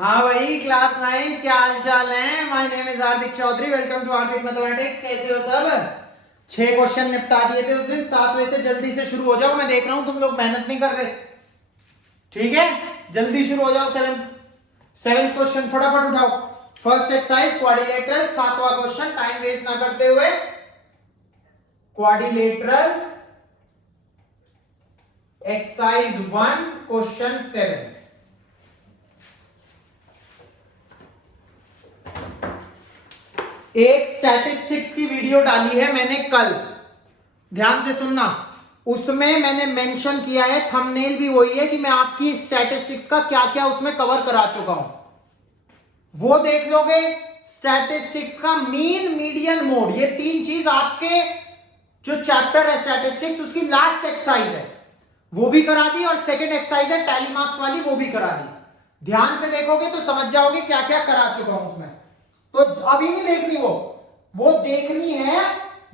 हाँ भाई, क्लास 9 क्या हाल चाल है। My name is Hardik Chaudhary, welcome to Hardik mathematics. कैसे हो सब? 6 क्वेश्चन निपटा दिए थे उस दिन। 7वें से जल्दी से शुरू हो जाओ। मैं देख रहा हूं तुम लोग मेहनत नहीं कर रहे। ठीक है, जल्दी शुरू हो जाओ। सेवेंथ क्वेश्चन फटाफट उठाओ। फर्स्ट एक्सरसाइज क्वाड्रिलेटरल, 7वां क्वेश्चन। टाइम वेस्ट ना करते हुए क्वाड्रिलेटरल एक्सरसाइज 1 क्वेश्चन 7। एक स्टैटिस्टिक्स की वीडियो डाली है मैंने कल, ध्यान से सुनना। उसमें मैंने मेंशन किया है, थंबनेल भी वही है कि मैं आपकी स्टैटिस्टिक्स का क्या क्या उसमें कवर करा चुका हूं। वो देख लोगे। स्टैटिस्टिक्स का मीन, मीडियन, मोड, ये 3 चीज आपके जो चैप्टर है स्टैटिस्टिक्स उसकी लास्ट एक्सरसाइज है, वो भी करा दी। और सेकंड एक्सरसाइज है टैली मार्क्स वाली, वो भी करा दी। ध्यान से देखोगे तो समझ जाओगे क्या क्या करा चुका हूं उसमें। तो अभी नहीं देखनी, वो देखनी है,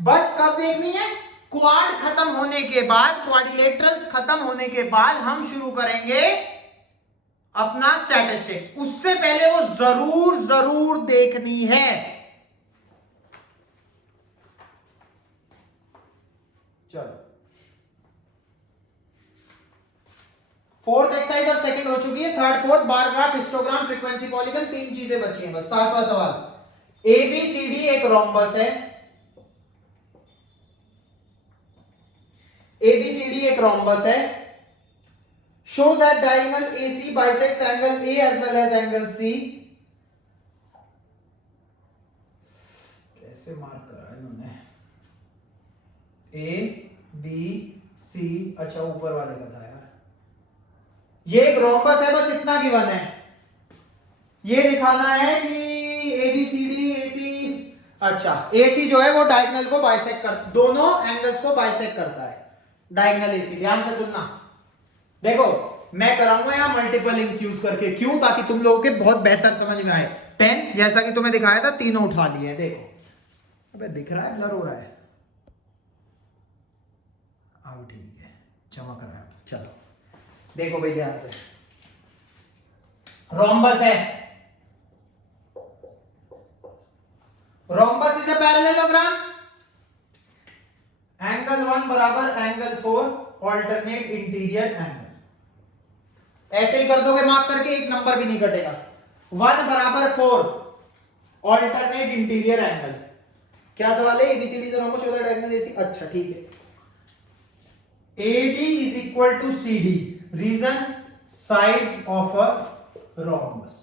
बट कब देखनी है? क्वाड खत्म होने के बाद, क्वाड्रिलेटरल्स खत्म होने के बाद हम शुरू करेंगे अपना स्टैटिस्टिक्स। उससे पहले वो जरूर जरूर देखनी है। चलो, फोर्थ एक्सरसाइज और सेकंड हो चुकी है। Third fourth bar graph, histogram, frequency polygon, 3 चीजें बची हैं बस। 7वां सवाल। एबीसीडी एक रोम्बस है। एबीसीडी एक रोम्बस है। Show that diagonal AC bisects angle A as well as angle C। कैसे मार्क करा इन्होंने? A B C, अच्छा ऊपर वाले का था यार। ये एक रोम्बस है, बस इतना गिवन है। ये दिखाना है कि ABCD AC, अच्छा AC जो है वो डायगोनल को बाइसेक्ट कर, दोनों एंगल्स को बाइसेक्ट करता है डायगोनल AC। ध्यान से सुनना। देखो, मैं कराऊंगा यहां मल्टीपल इंक यूज करके। क्यों? ताकि तुम लोगों के बहुत बेहतर समझ में आए। पेन जैसा कि तुम्हें दिखाया था, तीनों उठा लिए हैं। देखो, अबे दिख रहा है, ब्लर हो रहा है। अब ठीक है, चमक रहा है। चलो देखो भाई ध्यान से, रोम्बस है। Rhombus is a parallelogram. Angle 1 बराबर एंगल 4, ऑल्टरनेट इंटीरियर एंगल। ऐसे ही कर दोगे मार्क करके, एक नंबर भी नहीं कटेगा। 1 बराबर 4, ऑल्टरनेट इंटीरियर एंगल। क्या सवाल है? एबीसीडी से rhombus show that diagonal AC. अच्छा ठीक है। AD is equal to CD, reason sides of a rhombus.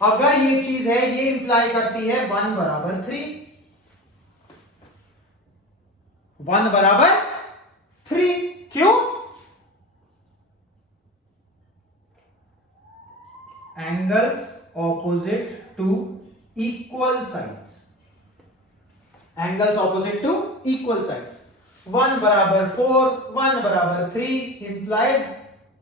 अगर ये चीज है, ये इंप्लाई करती है 1 बराबर 3। 1 बराबर 3, क्यों? Angles opposite to equal sides. Angles opposite to equal sides. 1 बराबर 4, 1 बराबर 3 इंप्लाइज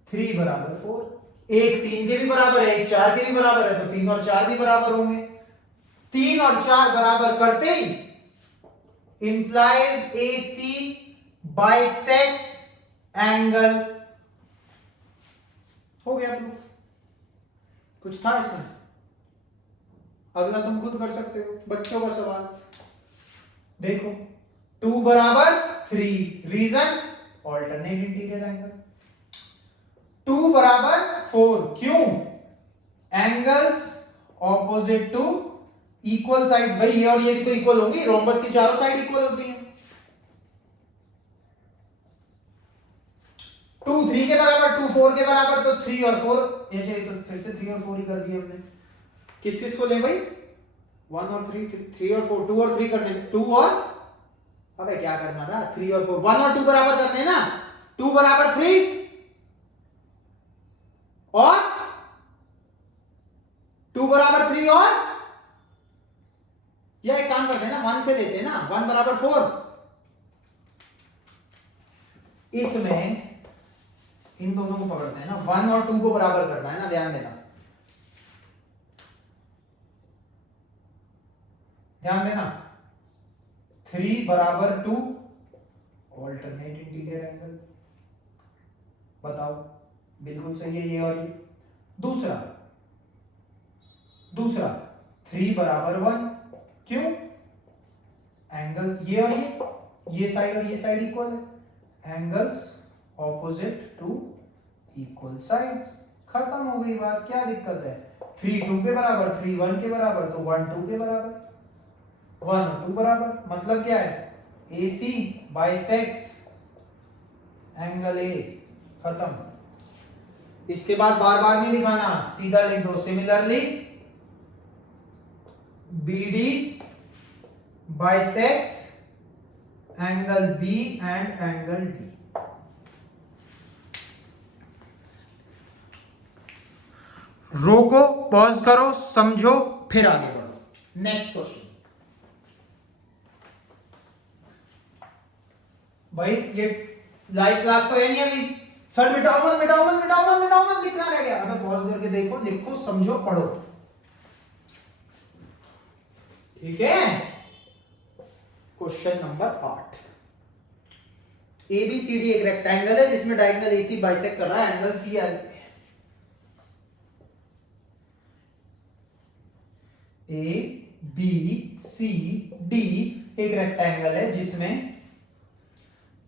3 बराबर 4। एक 3 के भी बराबर है, एक 4 के भी बराबर है, तो 3 और 4 भी बराबर होंगे। 3 और 4 बराबर करते ही इंप्लाइज AC बाइसेक्ट्स एंगल। हो गया प्रूफ। कुछ था इसमें? अगला तुम खुद कर सकते हो, बच्चों का सवाल। देखो, 2 बराबर 3, रीजन ऑल्टरनेट इंटीरियर एंगल। 2 बराबर 4, क्यों? Angles opposite to equal sides. भाई ये और ये भी तो इक्वल होंगी, रोम्बस की चारों साइड इक्वल होती हैं। 2 3 के बराबर, 2 4 के बराबर, तो 3 और 4, ये तो फिर से 3 और 4 ही कर दिए हमने। किस किस को ले भाई? 1 और 3, 3 और 4, 2 और 3 करने थे। 2 और, अबे क्या करना था? 3 और 4, 1 और 2 बराबर करने ना। 2 बराबर 3 और 2 बराबर 3 और, या एक काम करते हैं ना, 1 से लेते हैं ना। 1 बराबर 4, इसमें इन दोनों को पकड़ते हैं ना। 1 और 2 को बराबर करना है ना, ध्यान देना। ध्यान देना, 3 बराबर 2, ऑल्टरनेट इंटीरियर एंगल। बताओ, बिल्कुल सही है ये और ये। दूसरा 3 बराबर 1, क्यों? एंगल्स ये और ये साइड और ये साइड इक्वल है, angles opposite to equal sides. खत्म हो गई बात, क्या दिक्कत है? 3 2 के बराबर, 3 1 के बराबर, तो 1 2 के बराबर, 1 और 2 बराबर। मतलब क्या है? AC bisects angle A। खत्म। इसके बाद बार बार नहीं दिखाना, सीधा लिख दो। Similarly BD bisects angle B and angle D। रोको, पॉज करो, समझो, फिर आगे बढ़ो। Next question. भाई ये लाइव क्लास तो है नहीं अभी। सर मिटाओ मत, मिटाओ मत, मिटाओ मत, मिटाओ मत, कितना रह गया? अबे पॉज करके देखो, लिखो, समझो, पढ़ो। ठीक है। Question number 8। ABCD एक रेक्टेंगल है जिसमें डायगोनल AC बाइसेक्ट कर रहा है एंगल CL। ABCD एक रेक्टेंगल है जिसमें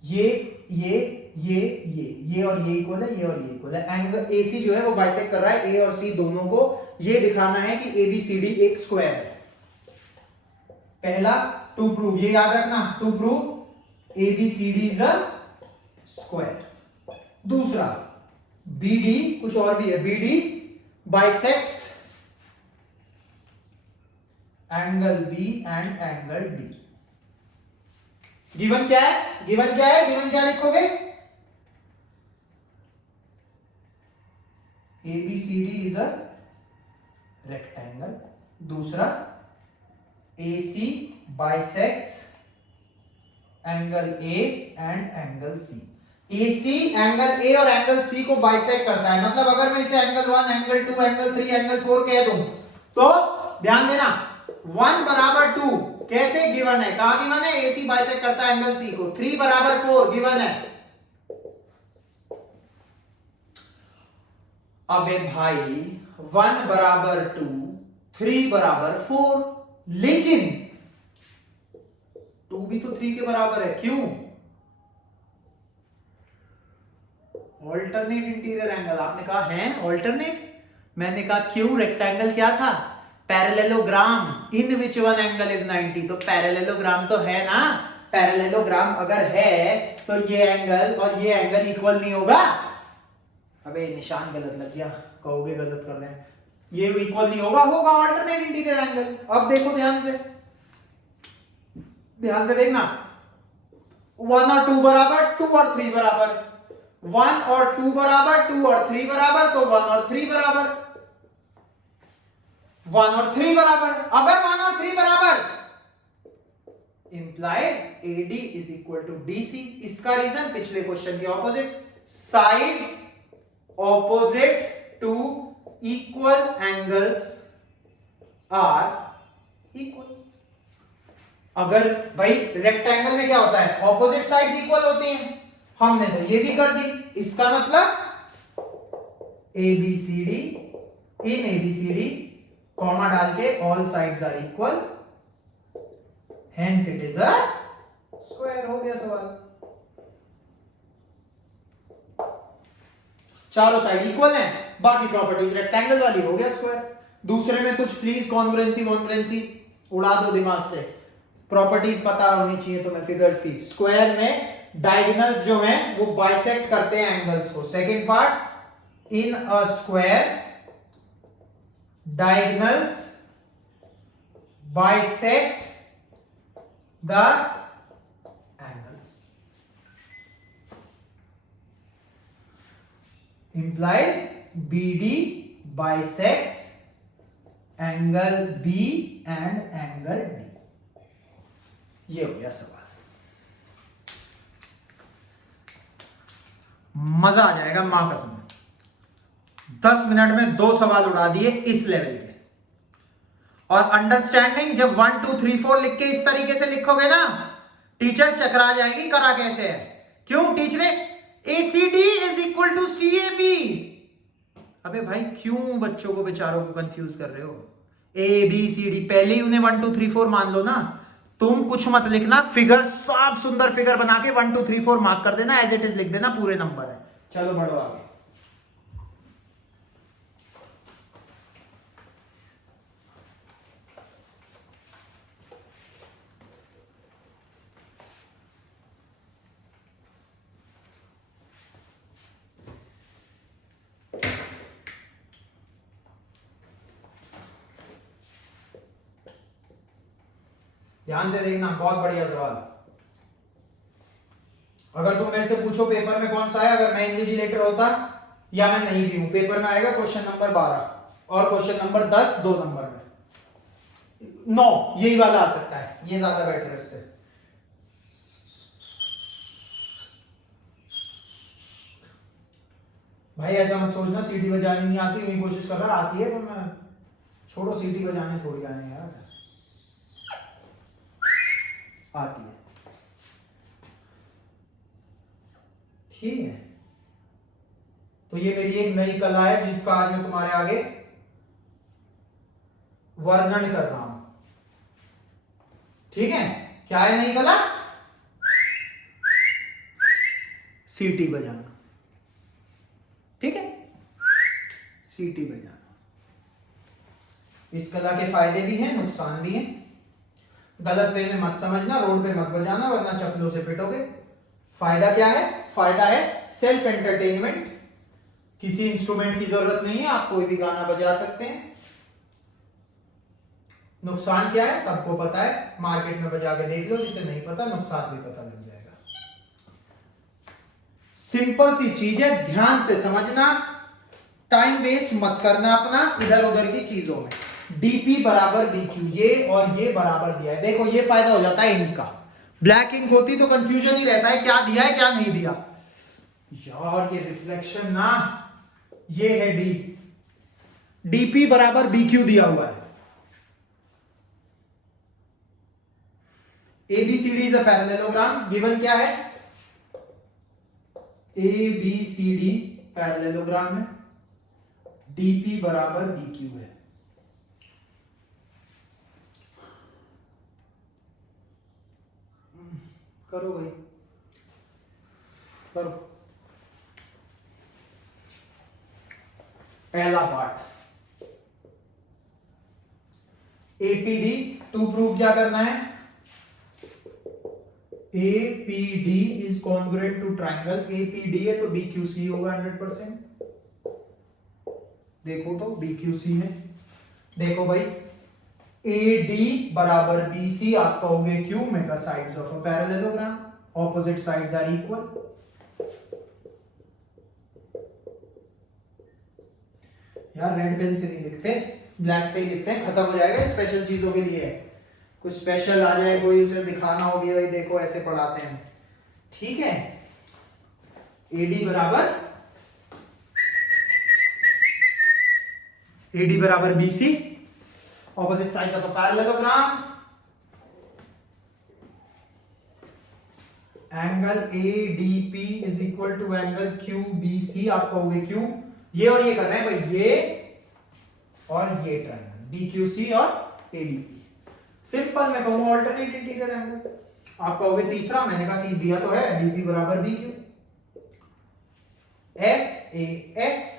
ये और ये इक्वल है, ये और ये इक्वल है। एंगल AC जो है वो बाइसेक्ट कर रहा है A और C दोनों को। ये दिखाना है कि ABCD एक स्क्वायर है। पहला टू प्रूव, ये याद रखना, to prove ABCD is a square. दूसरा BD कुछ और भी है, BD bisects angle B and angle D। Given क्या है? गिवन क्या है? गिवन क्या लिखोगे? ABCD is a rectangle. दूसरा AC bisects angle A and angle C। AC angle A और एंगल C को बाइसेक्ट करता है। मतलब अगर मैं इसे एंगल 1, एंगल 2, एंगल 3, एंगल 4 कह दूं तो ध्यान देना, 1 बराबर 2 कैसे गिवन है? कहां गिवन है? AC बाइसेक्ट करता है एंगल C को। 3 बराबर 4 गिवन है। अबे भाई 1 बराबर 2, 3 बराबर 4, लेकिन 2 भी तो 3 के बराबर है, क्यों? Alternate interior angle. आपने कहा है ऑल्टरनेट, मैंने कहा क्यों? रेक्टेंगल क्या था? Parallelogram in which one angle is 90। तो पैरेललोग्राम तो है ना। पैरेललोग्राम अगर है तो ये एंगल और ये एंगल इक्वल नहीं होगा। अबे निशान गलत लग गया, कहोगे गलत कर रहे हैं। ये इक्वल नहीं होगा, होगा ऑल्टरनेट इंटीरियर एंगल। अब देखो ध्यान से, ध्यान से देखना, 1 और 2 बराबर, 2 और 3 बराबर, 1 और 2 बराबर, 2 और 3 बराबर, तो 1 और 3 बराबर, 1 और 3 बराबर। अगर 1 और 3 बराबर implies AD is equal to DC। इसका रीजन पिछले क्वेश्चन के opposite, sides opposite to equal angles are equal. अगर भाई रेक्टेंगल में क्या होता है? ऑपोजिट साइड्स इक्वल होती हैं। हमने तो ये भी कर दी। इसका मतलब ABCD, इन ABCD कॉमा डाल के all sides are equal, hence it is a square. हो गया सवाल। चारों साइड इक्वल हैं, बाकी प्रॉपर्टीज रेक्टेंगल वाली, हो गया स्क्वायर। दूसरे में कुछ प्लीज कॉन्ग्रुएंसी उड़ा दो दिमाग से, प्रॉपर्टीज पता होनी चाहिए तुम्हें फिगर्स की। स्क्वायर में डायगोनल्स जो हैं वो बाइसेक्ट करते हैं एंगल्स को। Second part, in a square diagonals bisect the angles, implies BD bisects angle B and angle D। ये हो गया सवाल। मजा आ जाएगा मां कसम। 10 मिनट में 2 सवाल उड़ा दिए इस लेवल के। और अंडरस्टैंडिंग जब 1 2 3 4 लिख के इस तरीके से लिखोगे ना, टीचर चकरा जाएगी, करा कैसे है। क्यों teacher? ACD is equal to CAB। अबे भाई क्यों बच्चों को बेचारों को कंफ्यूज कर रहे हो? ABCD पहले ही उन्हें 1 2 3 4 मान लो ना। तुम कुछ मत लिखना, फिगर साफ सुंदर फिगर बना के 1 2 3 4 मार्क कर देना, एज इट इज लिख देना, पूरे नंबर है। चलो बढ़ो आगे। ध्यान से देखना, बहुत बढ़िया सवाल। अगर तुम मेरे से पूछो पेपर में कौन सा है, अगर मैं इन्विजिलेटर होता या मैं नहीं भी हूं, पेपर में आएगा क्वेश्चन नंबर 12 और क्वेश्चन नंबर 10 2 नंबर में। 9 यही वाला आ सकता है, ये ज्यादा बेटर है उससे। भाई ऐसा मत सोचना सीटी बजानी नहीं आती, वही कोशिश कर रहा, आती है पर मैं छोड़ो, सीटी बजाने थोड़ी आने यार, आती है। ठीक है, तो ये मेरी एक नई कला है जिसका आज मैं तुम्हारे आगे वर्णन कर रहा हूं। ठीक है, क्या है नई कला? सीटी बजाना। ठीक है, सीटी बजाना। इस कला के फायदे भी हैं, नुकसान भी हैं। गलत वे में मत समझना, रोड पे मत बजाना वरना चप्पलों से पिटोगे। फायदा क्या है? फायदा है सेल्फ एंटरटेनमेंट, किसी इंस्ट्रूमेंट की जरूरत नहीं है, आप कोई भी गाना बजा सकते हैं। नुकसान क्या है? सबको पता है, मार्केट में बजा के देख लो, जिसे नहीं पता नुकसान भी पता लग जाएगा। सिंपल सी चीज है, ध्यान से समझना, टाइम वेस्ट मत करना अपना इधर उधर की चीजों में। डीपी बराबर BQ, ये और ये बराबर दिया है। देखो ये फायदा हो जाता है इनका, ब्लैक इंक होती तो कंफ्यूजन ही रहता है क्या दिया है क्या नहीं दिया। यार ये रिफ्लेक्शन ना, ये है D, डीपी बराबर BQ दिया हुआ है। ABCD is a parallelogram, given क्या है? ABCD पैरेललोग्राम है, DP बराबर BQ है। करो भाई, करो। पहला पार्ट APD, टू प्रूव क्या करना है? APD is congruent to triangle. APD है तो BQC होगा 100%। देखो तो BQC है। देखो भाई AD बराबर BC, आप कहोगे क्यों? मेगा sides of a parallelogram, opposite sides are equal. यार रेड पेन से नहीं लिखते, ब्लैक से ही लिखते हैं, खत्म हो जाएगा। स्पेशल चीजों के लिए कुछ स्पेशल आ जाए, कोई उसे दिखाना होगी, भाई देखो ऐसे पढ़ाते हैं। ठीक है, AD बराबर BC, opposite sides of a parallelogram, angle ADP is equal to angle QBC। आप कहोगे क्यों? ये और ये कर रहे हैं भाई, ये और ये ट्रायंगल BQC और ADP। सिंपल मैं कहूंगा ऑल्टरनेट इंटीरियर एंगल। आप कहोगे तीसरा, मैंने कहा सी दिया तो है, DP बराबर BQ। SAS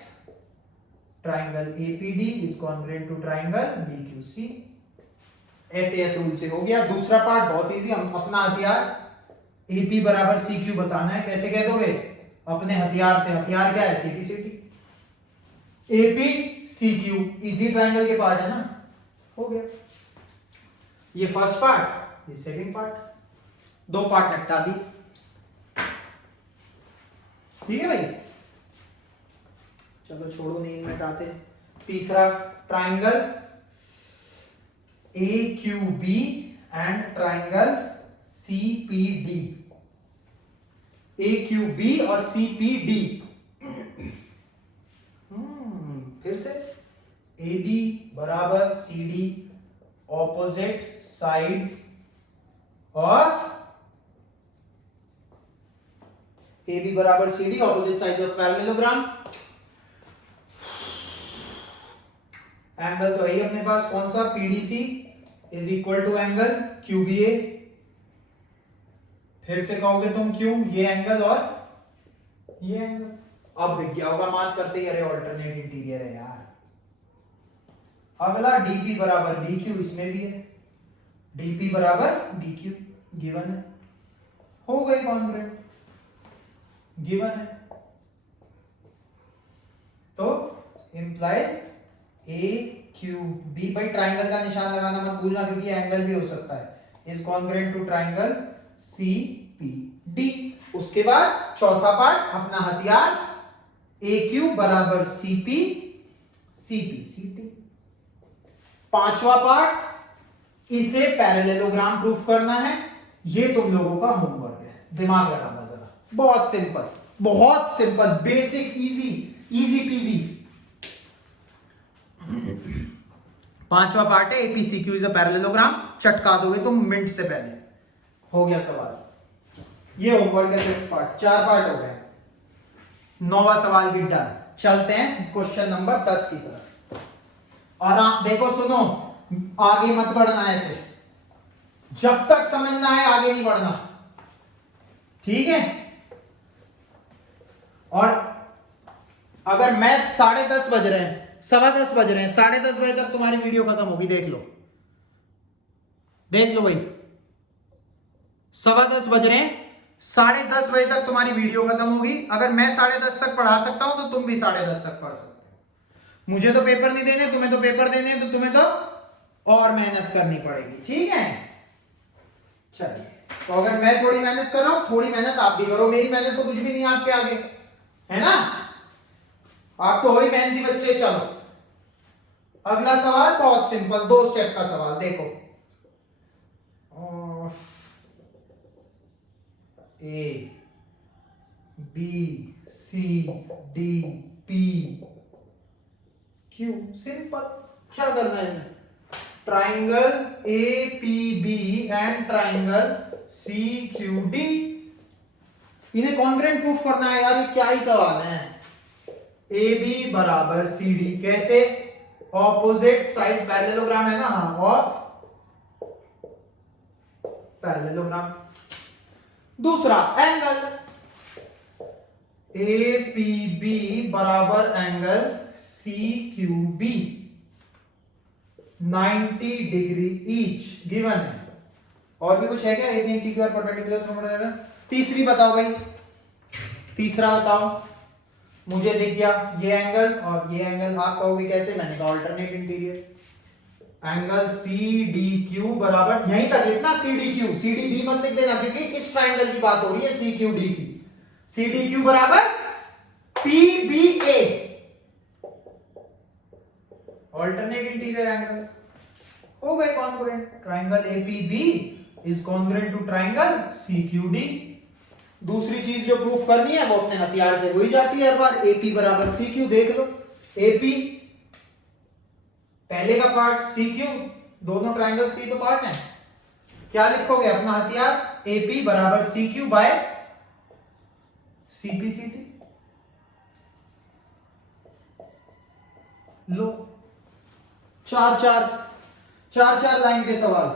triangle APD is congruent to triangle BQC। SAS rule से हो गया। दूसरा पार्ट बहुत इजी, हम अपना हथियार AP बराबर CQ बताना है। कैसे कह दोगे? अपने हथियार से। हथियार क्या है? CT। AP CQ easy triangle के पार्ट है ना, हो गया। ये फर्स्ट पार्ट, ये सेकंड पार्ट, दो पार्ट निपटा दी। ठीक है भाई, चलो छोड़ो, नींद में हटाते हैं। तीसरा triangle AQB and triangle CPD। AQB और CPD, फिर से AB बराबर CD, opposite sides of A B बराबर C D, opposite side of parallelogram. Angle तो है ही अपने पास, कौन सा, PDC is equal to angle QBA. फिर से कहोगे तुम क्यों, ये एंगल और ये एंगल। अब दिख गया होगा मार्क करते ही, अरे ऑल्टरनेट इंटीरियर है यार। अगला डीपी बराबर बी क्यू, इसमें भी है डीपी बराबर बी क्यू, गिवन है, हो गई कॉन्ग्रुएंट, गिवन है। तो इंप्लाइज ए क्यू बी। भाई ट्राइंगल का निशान लगाना मत भूलना, क्योंकि एंगल भी हो सकता है। Is congruent to triangle C P D. उसके बाद चौथा पार्ट अपना हथियार, ए क्यू बराबर सी पी सी टी। पांचवा पार्ट, इसे पैरेललोग्राम प्रूफ करना है। ये तुम लोगों का होमवर्क है, दिमाग लगाना जरा, बहुत सिंपल, बहुत simple, basic, easy, easy PG. पांचवा पार्ट है एपीसीक्यू इज अ पैरेललोग्राम, चटका दोगे तुम मिनट से पहले, हो गया सवाल। ये होमवर्क है फिफ्थ पार्ट, 4 पार्ट हो गए। 9वां सवाल भी डन। चलते हैं क्वेश्चन नंबर 10 की तरफ। और आप देखो, सुनो, आगे मत बढ़ना ऐसे, जब तक समझना है आगे नहीं बढ़ना, ठीक है। और अगर मैथ 10:30 बज रहे हैं, 10:15 बज रहे हैं, 10:30 बजे तक तुम्हारी वीडियो खत्म होगी, देख लो, देख लो भाई, 10:15 बज रहे हैं, 10:30 बजे तक तुम्हारी वीडियो खत्म होगी। अगर मैं 10:30 तक पढ़ा सकता हूं तो तुम भी 10:30 तक पढ़ सकते हो। मुझे तो पेपर नहीं देने, तुम्हें तो पेपर देने, तो तुम्हें तो और मेहनत करनी पड़ेगी, ठीक है। चलिए, तो अगर मैं थोड़ी मेहनत कर रहा हूं, थोड़ी मेहनत आप भी करो। मेरी मेहनत तो कुछ भी नहीं है आपके आगे, है ना। आप तो हो ही मेहनती बच्चे। चलो अगला सवाल बहुत सिंपल, 2 स्टेप का सवाल, देखो। A B C D P Q, simple. क्या करना है, triangle A P B and triangle C Q D, इन्हें कॉन्ग्रुएंट प्रूफ करना है यार। ये क्या ही सवाल है। ए बी बराबर सी डी, कैसे, ऑपोजिट साइड पैरेललोग्राम है ना, ऑफ पैरेललोग्राम। दूसरा एंगल, ए पी बी बराबर angle C Q B, 90 degree each, given है। और भी कुछ है क्या, A C Q are perpendicular. तीसरी बताओ भाई, तीसरा बताओ। मुझे दिख गया ये एंगल और ये एंगल, आप कहोगे कैसे, मैंने कहा alternate interior. Angle C D Q बराबर, यहीं तक लिखना C D Q, C D B मत लिख देना, क्योंकि इस ट्राइंगल की बात हो रही है, सी क्यू डी की। सी डी क्यू बराबर P B A, alternate interior angle, हो गए congruent. Triangle A P B is congruent to triangle C Q D. दूसरी चीज जो प्रूफ करनी है वो अपने हथियार से हो ही जाती है हर बार। एपी बराबर सी क्यू, देख लो, एपी पहले का पार्ट, सी क्यू, दोनों ट्राइंगल्स की तो पार्ट है। क्या लिखोगे अपना हथियार, एपी बराबर C Q by CP C T. लो, चार लाइन के सवाल,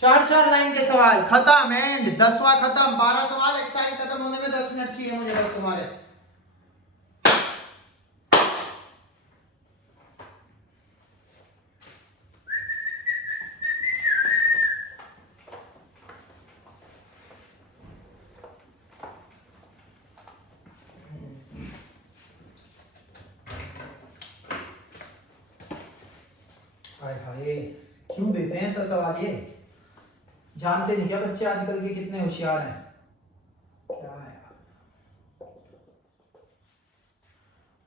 4 लाइन के सवाल खत्म, एंड 10वां खत्म। 12 सवाल, एक्सरसाइज खत्म होने में 10 मिनट चाहिए मुझे बस तुम्हारे। हाय हाय, क्यों देते हैं ऐसा सवाल ये, जानते नहीं क्या बच्चे आजकल के कितने होशियार हैं। क्या है यार,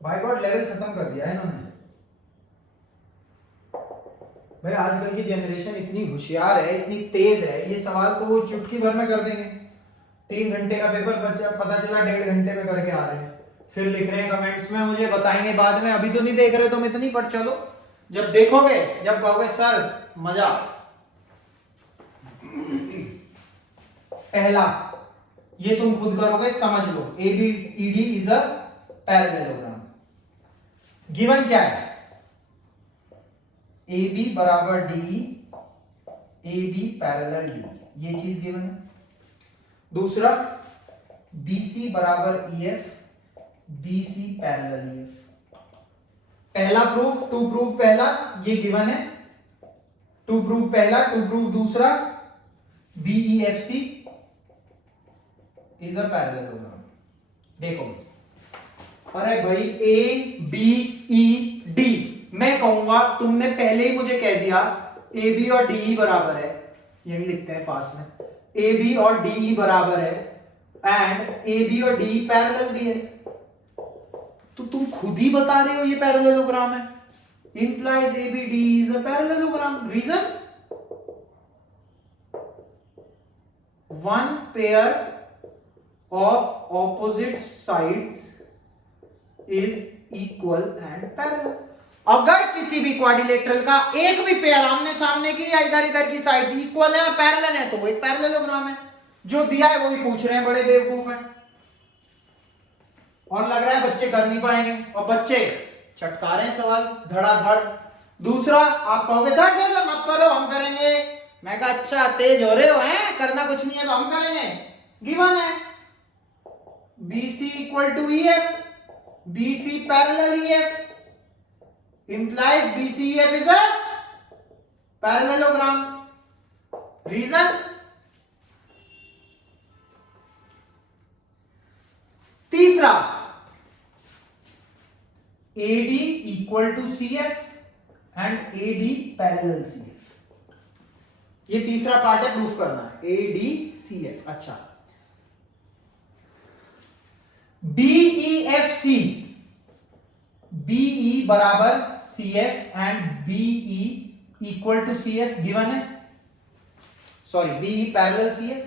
बाय गॉड लेवल खत्म कर दिया है इन्होंने। भाई आजकल की जनरेशन इतनी होशियार है, इतनी तेज है, ये सवाल तो वो चुटकी भर में कर देंगे। 3 घंटे का पेपर पता चला 1.5 घंटे में करके आ रहे हैं, फिर लिख रहे हैं कमेंट्स में, मुझे बताएंगे बाद में। अभी तो नहीं देख रहे तुम इतनी, पर चलो जब देखोगे, जब कहोगे सर मजा। पहला ये तुम खुद करोगे, समझ लो। ABED is a parallelogram. Given क्या है? AB बराबर DE, AB पैरेलल D, ये चीज गिवन है। दूसरा BC बराबर EF, BC पैरेलल EF। पहला प्रूफ, टू प्रूफ पहला, ये गिवन है। टू प्रूफ पहला, टू प्रूफ दूसरा, BEFC इज अ पैरेललोग्राम। देखो अरे भाई ABED, मैं कहूंगा, तुमने पहले ही मुझे कह दिया AB और DE बराबर है, यही लिखते हैं पास में, AB और DE बराबर है एंड AB और DE पैरेलल भी है, तो तुम खुद ही बता रहे हो ये पैरेललोग्राम है, implies ABD is a parallelogram. Reason? One pair of opposite sides is equal and parallel. अगर किसी भी क्वाड्रिलेटरल का एक भी पेयर आमने सामने की या इधर इधर की साइड इक्वल है और पैरेलल है तो वो एक पैरेललोग्राम है। जो दिया है वही पूछ रहे हैं, बड़े बेवकूफ हैं। और लग रहा है बच्चे कर नहीं पाएंगे, और बच्चे चटका रहे हैं सवाल धड़ाधड़। दूसरा आप कहोगे सर सर मत करो हम करेंगे, मैं कहा अच्छा तेज हो रहे हो हैं, करना कुछ नहीं है तो हम करेंगे। गिवन है BC equal to EF, BC parallel EF implies BCEF is a parallelogram. Reason? तीसरा AD equal to CF and AD parallel CF, ये तीसरा पार्ट है, प्रूफ करना है AD CF। अच्छा BEFC, BE बराबर CF and BE equal to CF given है, sorry BE parallel CF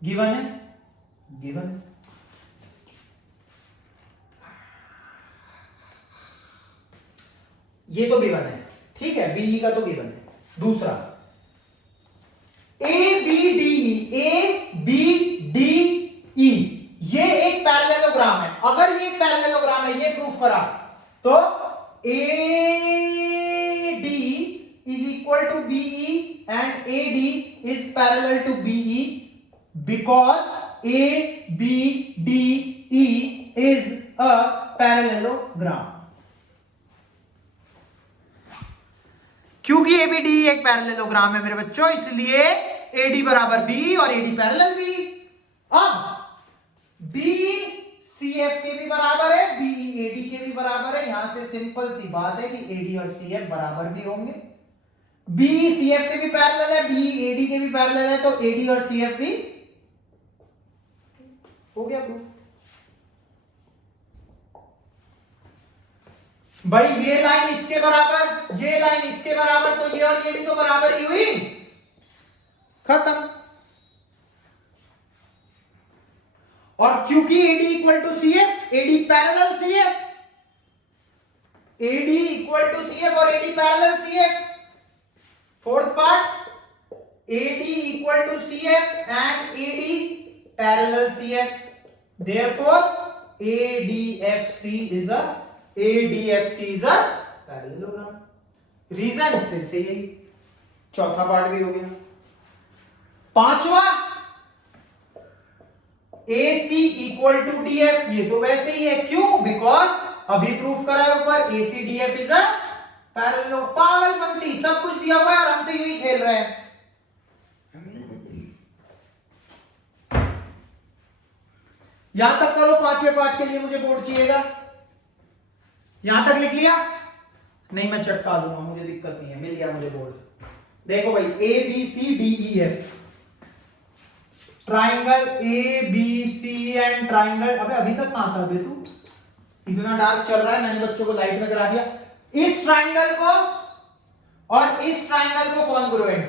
given है, गिवन है। ये तो गिवन है, ठीक है, BE का तो गिवन है। दूसरा ABDE, ABDE ये एक पैरेललोग्राम है। अगर ये पैरेललोग्राम है, ये प्रूफ करा, तो AD is equal to BE and AD is parallel to BE because ABDE is a parallelogram। क्योंकि ABDE एक पैरेललोग्राम है मेरे बच्चों, इसलिए AD बराबर BE और AD पैरेलल BE। अब BE CF के भी बराबर है, BE AD के भी बराबर है। यहां से सिंपल सी बात है कि AD और CF बराबर भी होंगे। BE CF के भी पैरेलल है, BE AD के भी पैरेलल है, तो AD और CF भी हो गया प्रूफ। भाई ये लाइन इसके बराबर, ये लाइन इसके बराबर, तो ये और ये भी तो बराबर ही हुई, खत्म। और क्योंकि AD equal to CF, AD parallel CF, AD equal to CF और AD parallel CF। Fourth part AD equal to CF and AD parallel CF, therefore ADFC is a parallelogram. Reason फिर से यही, चौथा पार्ट भी हो गया। पांचवा AC equal to DF, ये तो वैसे ही है, क्यों? बिकॉज अभी प्रूफ करा है ऊपर ACDF इज अ पैरेलल। पागलपंती, सब कुछ दिया हुआ है और हमसे यूं ही खेल रहे हैं। यहां तक करो, पांचवें पार्ट के लिए मुझे बोर्ड चाहिएगा। यहां तक लिख लिया? नहीं मैं चटका दूंगा, मुझे दिक्कत नहीं है, मिल गया मुझे बोर्ड। देखो भाई ABCDEF, triangle ABC and triangle, अबे अभी तक कहां था बे तू? इतना डार्क चल रहा है, मैंने बच्चों को लाइट में करा दिया। इस ट्राइंगल को और इस ट्राइंगल को कॉन्ग्रुएंट।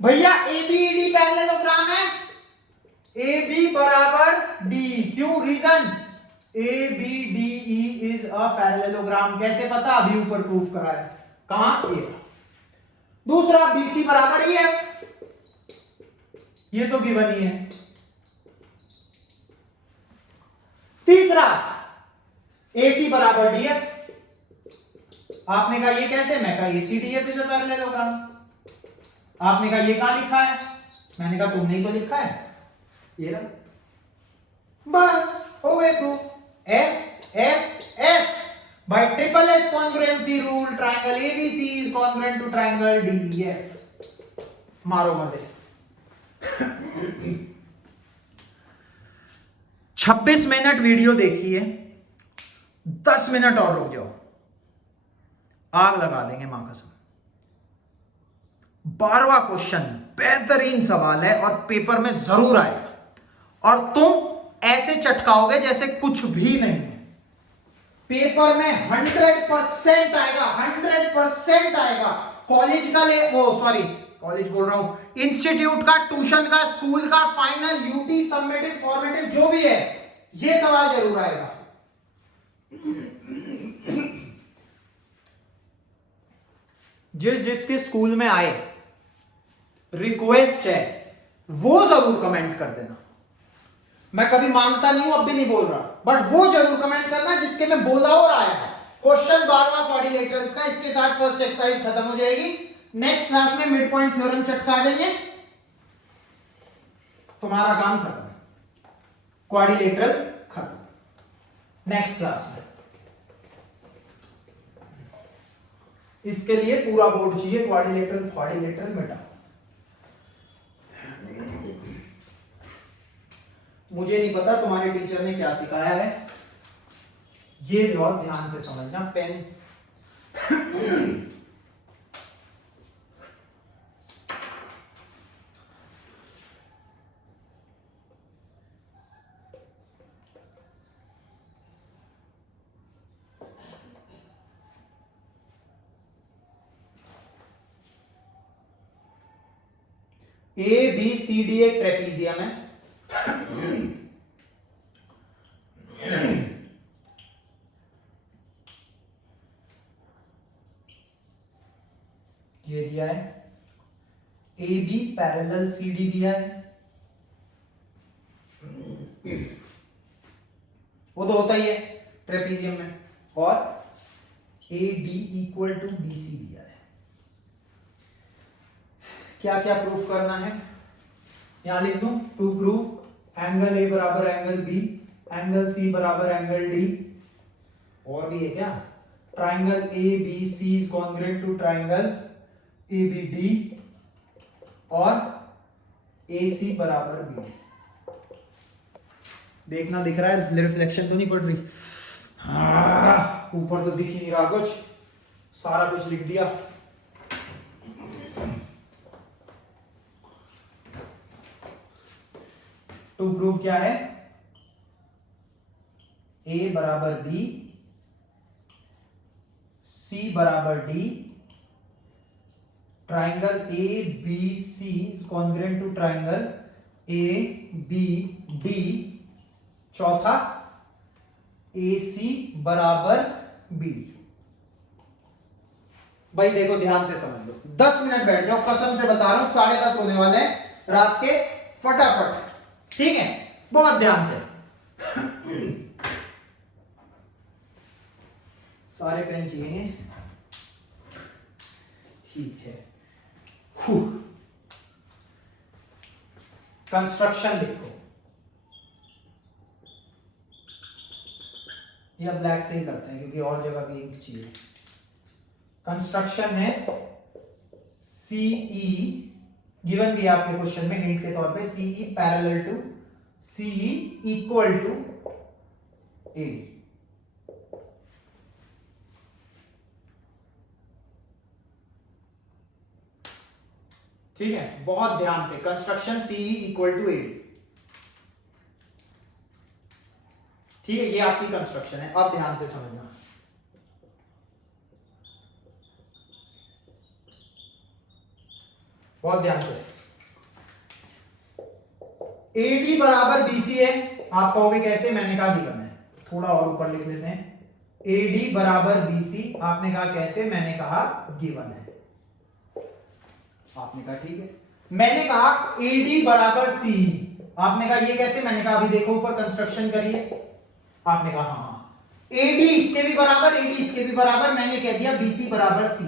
भैया ABED पैरेललोग्राम है, AB बराबर D, क्यों? Reason ABDE is a parallelogram. कैसे पता? अभी ऊपर प्रूफ करा है। कहां? ये। दूसरा BC बराबर EF, ये तो गिवन ही है। तीसरा AC बराबर DF। आपने कहा ये कैसे, मैं कहा AC DF is a parallelogram. आपने कहा ये कहां लिखा है, मैंने कहा तुमने ही तो लिखा है, ये रहा, बस हो गए proof. S S S by triple S congruency rule triangle ABC is congruent to triangle DEF। मारो मजे। 26 मिनट वीडियो देखी है, 10 मिनट और रुक जाओ, आग लगा देंगे मां कसम। 12वां क्वेश्चन बेहतरीन सवाल है और पेपर में जरूर आएगा, और तुम ऐसे चटकाओगे जैसे कुछ भी नहीं है। पेपर में 100% आएगा, 100% आएगा। कॉलेज का कॉलेज बोल रहा हूं, इंस्टीट्यूट का, ट्यूशन का, स्कूल का, फाइनल, यूटी, सबमिटिव, फॉर्मेटिव जो भी है, ये सवाल जरूर आएगा। जिसके स्कूल में आए, रिक्वेस्ट है वो जरूर कमेंट कर देना। मैं कभी मांगता नहीं हूं, अब भी नहीं बोल रहा, बट वो जरूर कमेंट करना जिसके में बोला और आया है। क्वेश्चन 12वां क्वाड्रिलेटरल्स का, इसके साथ फर्स्ट एक्सरसाइज खत्म हो जाएगी। नेक्स्ट क्लास में मिड पॉइंट थ्योरम चटका देंगे, तुम्हारा काम खत्म, क्वाड्रिलेटरल्स खत्म नेक्स्ट क्लास में। इसके लिए पूरा बोर्ड चाहिए, क्वाड्रिलेटरल क्वाड्रिलेटरल मिटा। मुझे नहीं पता तुम्हारे टीचर ने क्या सिखाया है, ये और ध्यान से समझना। पेन ABCD एक ट्रेपीजियम है, ये दिया है। AB पैरेलल CD दिया है, वो तो होता ही है ट्रेपीजियम में, और AD इक्वल टू BC दिया है। क्या क्या प्रूफ करना है, यहां लिख दूं, टू प्रूफ एंगल A बराबर एंगल B, एंगल C बराबर एंगल D, और भी है क्या, triangle ABC is congruent to triangle ABD, और AC बराबर BD। देखना दिख रहा है, रिफ्लेक्शन तो नहीं पड़ रही, ऊपर तो दिख ही नहीं रहा कुछ, सारा कुछ लिख दिया। टू प्रूफ क्या है, A बराबर B, C बराबर D, triangle ABC is congruent to triangle ABD, चौथा AC बराबर BD। भाई देखो ध्यान से समझ लो, 10 मिनट बैठ जाओ, कसम से बता रहा हूं, 10:30 होने वाले हैं रात के, फटाफट, ठीक है, बहुत ध्यान से। सारे पेन चाहिए, ठीक है। कंस्ट्रक्शन लिखो, या ब्लैक से ही करते हैं क्योंकि और जगह भी इंक चाहिए। कंस्ट्रक्शन है CE, गिवन भी आपके क्वेश्चन में हिंट के तौर पे, CE parallel to, CE equal to AD। ठीक है, बहुत ध्यान से, construction CE equal to AD, ठीक है, ये आपकी कंस्ट्रक्शन है। अब ध्यान से समझना, बहुत ध्यान से। AD बराबर BC है, आप कहोगे कैसे, मैंने कहा गिवन है, थोड़ा और ऊपर लिख लेते हैं। AD बराबर BC, आपने कहा कैसे, मैंने कहा गिवन है, आपने कहा ठीक है। मैंने कहा AD बराबर CE, आपने कहा ये कैसे, मैंने कहा अभी देखो ऊपर कंस्ट्रक्शन करिए। आपने कहा हाँ, AD इसके भी बराबर, AD इसके भी बराबर, मैंने कह दिया BC बराबर C।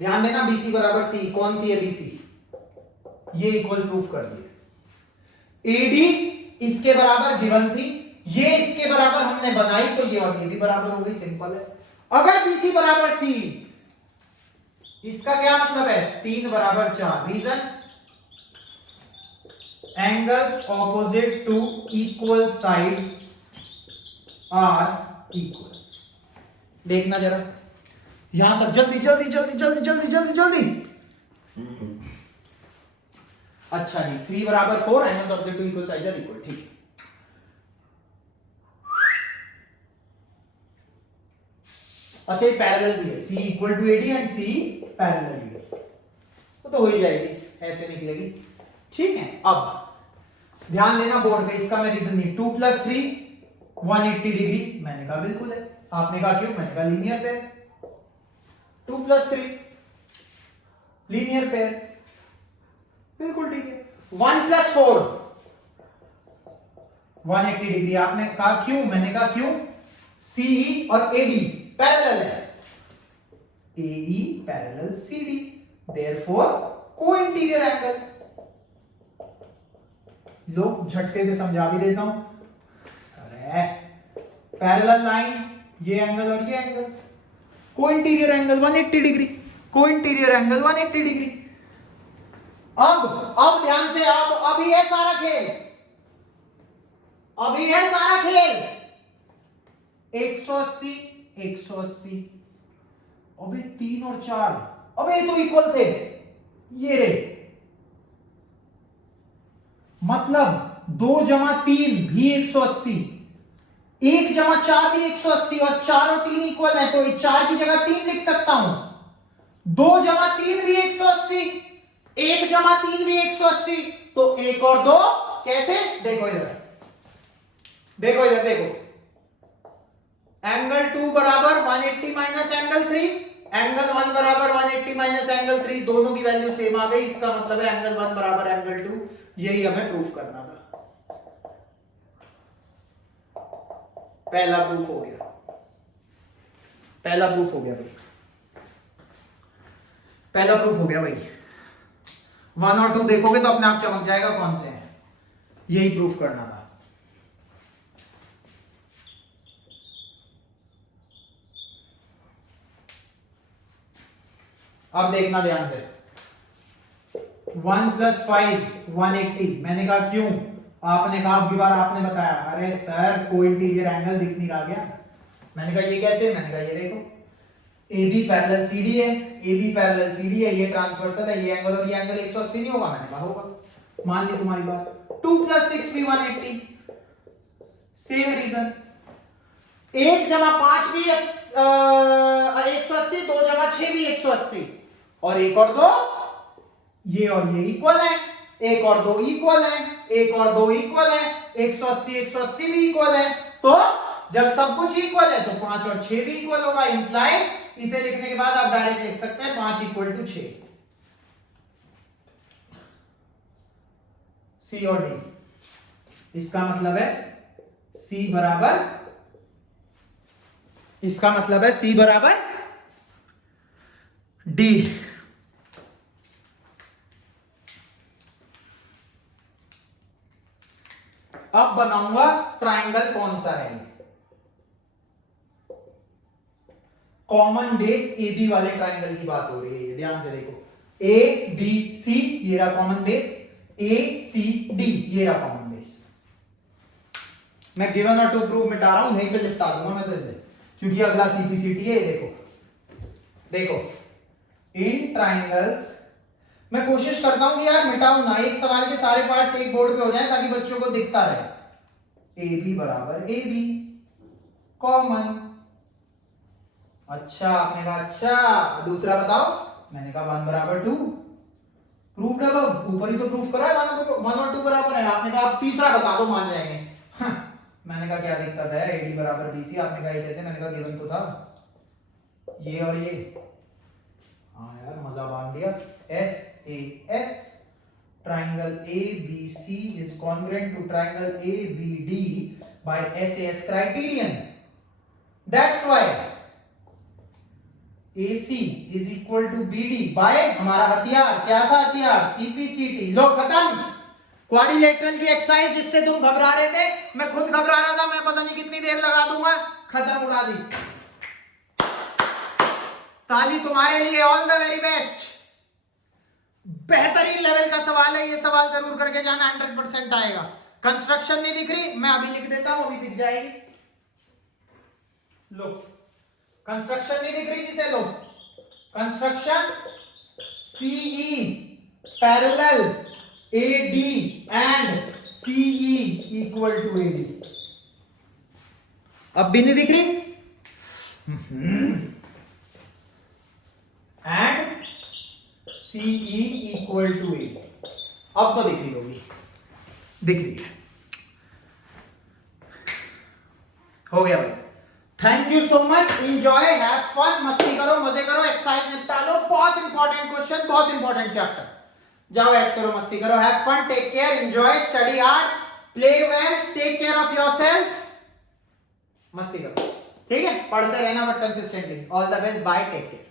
ध्यान देना, BC बराबर C, कौन सी है BC? ये इक्वल प्रूफ कर दिया। AD इसके बराबर गिवन थी, ये इसके बराबर हमने बनाई, तो ये और ये भी बराबर हो गई, सिंपल है। अगर BC बराबर C, इसका क्या मतलब है? 3 बराबर 4। Reason, angles opposite to equal sides are equal. देखना जरा यहां तक, जल्दी जल्दी जल्दी जल्दी जल्दी जल्दी जल्दी। अच्छा जी, 3 बराबर 4, angles opposite to equal sides are equal, ठीक है। अच्छा, ये पैरेलल भी है, C equal to AD and C parallel AD, तो हो ही जाएगी, ऐसे निकलेगी, ठीक है। अब ध्यान देना बोर्ड पे, इसका मैं रीजन नहीं, 2 + 3 180 डिग्री, मैंने कहा बिल्कुल है। आपने कहा क्यों? मैंने कहा लीनियर पेयर, 2 + 3 लीनियर पेयर, बिल्कुल ठीक है। 1 + 4 180 डिग्री, आपने कहा क्यों? मैंने कहा क्यों? CE और AD पैरेलल है, AE parallel CD, therefore co-interior angle. लो झटके से समझा भी देता हूं। अरे पैरेलल लाइन, ये एंगल और ये angle, co-interior angle 180 degree, co-interior angle 180 degree. अब ध्यान से, अब अभी है सारा खेल, अभी है सारा खेल। 180 180, अबे 3 और 4, अबे ये तो इक्वल थे, ये रे, मतलब 2 + 3 भी 180, 1 + 4 भी 180, और 4 और 3 इक्वल है, तो 4 की जगह 3 लिख सकता हूं। 2 + 3 भी 180, 1 + 3 भी 180, तो 1 और 2 कैसे? देखो इधर, देखो इधर, देखो, एंगल 2 बराबर 180 माइनस एंगल 3, एंगल 1 बराबर 180 माइनस एंगल 3, दोनों की वैल्यू सेम आ गई, इसका मतलब है एंगल 1 बराबर एंगल 2, यही हमें प्रूफ करना था। पहला प्रूफ हो गया, पहला प्रूफ हो गया भाई, पहला प्रूफ हो गया भाई। 1 और 2 देखोगे तो अपने आप चमक जाएगा कौन से हैं, यही प्रूफ करना था। अब देखना ध्यान से, 1 + 5 180, मैंने कहा क्यों? आपने कहा, अब की बार आपने बताया, अरे सर को-इंटीरियर एंगल दिख नहीं रहा क्या? मैंने कहा ये कैसे? मैंने कहा ये देखो, AB पैरेलल CD है, AB पैरेलल CD है, ये ट्रांसवर्सल है, ये एंगल और ये एंगल 180 नहीं होगा? मैंने कहा होगा, मान ली तुम्हारी बात। 2 + 6 भी 180, सेम रीजन। 1 + 5 भी 180, 2 + 6 भी 180, और 1 और 2 ये और ये इक्वल है, 1 और 2 इक्वल है, 1 और 2 इक्वल है, 180 180 भी इक्वल है, तो जब सब कुछ इक्वल है तो 5 और 6 भी इक्वल होगा, इंप्लाइज इसे लिखने के बाद आप डायरेक्ट लिख सकते हैं 5 = 6, C और D। इसका मतलब है C बराबर, इसका मतलब है C बराबर D। अब बनाऊंगा ट्राइंगल, कौन सा है? कॉमन बेस AB वाले ट्राइंगल की बात हो रही है, ध्यान से देखो, ABC ये रहा कॉमन बेस, ACD ये रहा कॉमन बेस। मैं गिवन और टू प्रूफ मिटा रहा हूं, यहीं पे निपटा दूंगा मैं तो इसे, क्योंकि अगला CPCT है। ये देखो, देखो इन ट्राइंगल्स, मैं कोशिश करता हूं कि यार मिटाऊं ना, एक सवाल के सारे पार्ट्स एक बोर्ड पे हो जाएं ताकि बच्चों को दिखता रहे। AB बराबर AB कॉमन। अच्छा, आपने कहा अच्छा, दूसरा बताओ? मैंने कहा 1 बराबर 2, प्रूफ अब ऊपर ही तो प्रूफ करा है, 1 और 2 बराबर है। आपने कहा अब तीसरा बता दो, मान जाएंगे। मैंने कहा क्या दिक्कत है, AD बराबर BC। आपने कहा कैसे? मैंने कहा गिवन तो था ये और ये। हाँ यार मजा बांध दिया। SAS triangle ABC is congruent to triangle ABD by SAS criterion. That's why AC is equal to BD by हमारा हथियार क्या था, हथियार CPCT. लो खत्म. क्वाड्रिलेटरल की एक्सरसाइज जिससे तुम घबरा रहे थे, मैं खुद घबरा रहा था, मैं पता नहीं कितनी देर लगा दूंगा, खत्म, उड़ा दी. ताली तुम्हारे लिए. All the very best. बेहतरीन लेवल का सवाल है, ये सवाल जरूर करके जाना, 100% आएगा. कंस्ट्रक्शन नहीं दिख रही, मैं अभी लिख देता हूं, अभी दिख जाएगी. लो कंस्ट्रक्शन नहीं दिख रही जिसे, लो construction CE parallel AD and CE equal to AD. अब भी नहीं दिख रही and CE equal to AD. अब तो दिख रही होगी, दिख रही है. हो गया भाई. Thank you so much. Enjoy, have fun, मस्ती करो, मजे करो, एक्सरसाइज निपटा लो. बहुत इंपॉर्टेंट क्वेश्चन, बहुत इंपॉर्टेंट चैप्टर. जाओ ऐश करो, मस्ती करो, have fun, take care, enjoy, study hard, play well, take care of yourself. मस्ती करो, ठीक है. पढ़ते रहना but consistently. All the best, bye, take care.